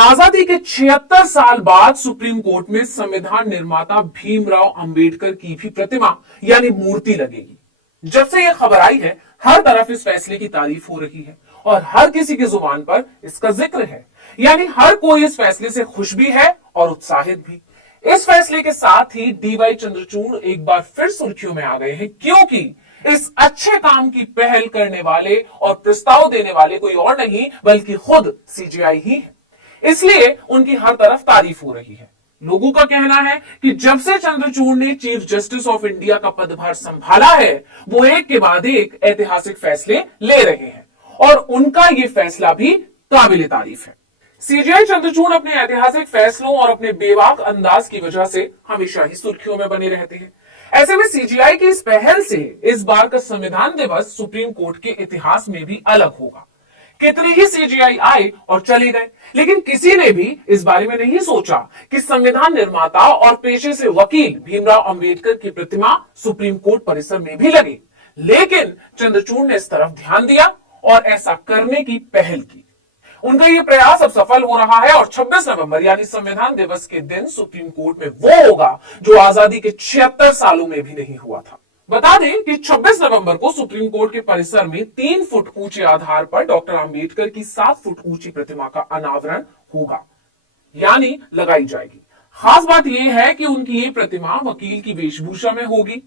आजादी के 76 साल बाद सुप्रीम कोर्ट में संविधान निर्माता भीमराव अंबेडकर की भी प्रतिमा यानी मूर्ति लगेगी। जब से यह खबर आई है, हर तरफ इस फैसले की तारीफ हो रही है और हर किसी की जुबान पर इसका जिक्र है। यानी हर कोई इस फैसले से खुश भी है और उत्साहित भी। इस फैसले के साथ ही डीवाई चंद्रचूड़ एक बार फिर सुर्खियों में आ गए हैं, क्योंकि इस अच्छे काम की पहल करने वाले और प्रस्ताव देने वाले कोई और नहीं बल्कि खुद सीजेआई ही है। इसलिए उनकी हर तरफ तारीफ हो रही है। लोगों का कहना है कि जब से चंद्रचूड़ ने चीफ जस्टिस ऑफ इंडिया का पदभार संभाला है, वो एक के बाद एक ऐतिहासिक फैसले ले रहे हैं और उनका ये फैसला भी काबिले तारीफ है। सीजेआई चंद्रचूड़ अपने ऐतिहासिक फैसलों और अपने बेबाक अंदाज की वजह से हमेशा ही सुर्खियों में बने रहते हैं। ऐसे में सीजेआई की इस पहल से इस बार का संविधान दिवस सुप्रीम कोर्ट के इतिहास में भी अलग होगा। कितने ही सीजेआई आए और चले गए, लेकिन किसी ने भी इस बारे में नहीं सोचा कि संविधान निर्माता और पेशे से वकील भीमराव अंबेडकर की प्रतिमा सुप्रीम कोर्ट परिसर में भी लगे। लेकिन चंद्रचूड़ ने इस तरफ ध्यान दिया और ऐसा करने की पहल की। उनका ये प्रयास अब सफल हो रहा है और 26 नवंबर यानी संविधान दिवस के दिन सुप्रीम कोर्ट में वो होगा जो आजादी के 76 सालों में भी नहीं हुआ था। बता दें कि 26 नवंबर को सुप्रीम कोर्ट के परिसर में 3 फुट ऊंचे आधार पर डॉक्टर अंबेडकर की 7 फुट ऊंची प्रतिमा का अनावरण होगा, यानी लगाई जाएगी। खास बात यह है कि उनकी ये प्रतिमा वकील की वेशभूषा में होगी।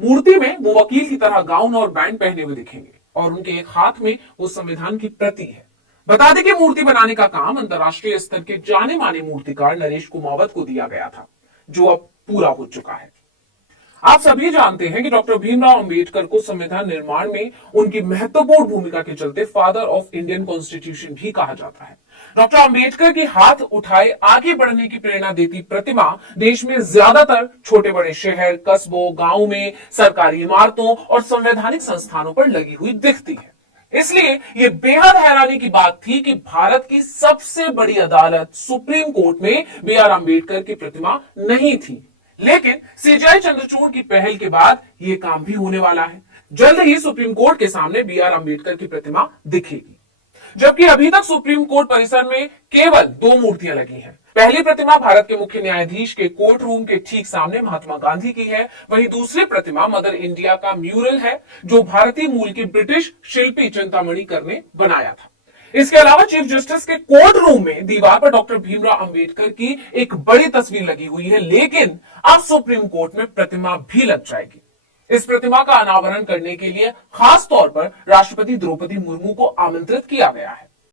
मूर्ति में वो वकील की तरह गाउन और बैंड पहने हुए दिखेंगे और उनके एक हाथ में वो संविधान की प्रति है। बता दें कि मूर्ति बनाने का काम अंतर्राष्ट्रीय स्तर के जाने माने मूर्तिकार नरेश कुमावत को दिया गया था, जो अब पूरा हो चुका है। आप सभी जानते हैं कि डॉक्टर भीमराव अंबेडकर को संविधान निर्माण में उनकी महत्वपूर्ण भूमिका के चलते फादर ऑफ इंडियन कॉन्स्टिट्यूशन भी कहा जाता है। डॉक्टर अंबेडकर के हाथ उठाए आगे बढ़ने की प्रेरणा देती प्रतिमा देश में ज्यादातर छोटे बड़े शहर, कस्बों, गांवों में सरकारी इमारतों और संवैधानिक संस्थानों पर लगी हुई दिखती है। इसलिए यह बेहद हैरानी की बात थी कि भारत की सबसे बड़ी अदालत सुप्रीम कोर्ट में बी आर अंबेडकर की प्रतिमा नहीं थी। लेकिन सीजेआई चंद्रचूड़ की पहल के बाद यह काम भी होने वाला है। जल्द ही सुप्रीम कोर्ट के सामने बी आर अंबेडकर की प्रतिमा दिखेगी, जबकि अभी तक सुप्रीम कोर्ट परिसर में केवल 2 मूर्तियां लगी हैं। पहली प्रतिमा भारत के मुख्य न्यायाधीश के कोर्ट रूम के ठीक सामने महात्मा गांधी की है। वहीं दूसरी प्रतिमा मदर इंडिया का म्यूरल है, जो भारतीय मूल की ब्रिटिश शिल्पी चिंतामणि कर ने बनाया था। इसके अलावा चीफ जस्टिस के कोर्ट रूम में दीवार पर डॉक्टर भीमराव अंबेडकर की एक बड़ी तस्वीर लगी हुई है, लेकिन अब सुप्रीम कोर्ट में प्रतिमा भी लग जाएगी। इस प्रतिमा का अनावरण करने के लिए खास तौर पर राष्ट्रपति द्रौपदी मुर्मू को आमंत्रित किया गया है।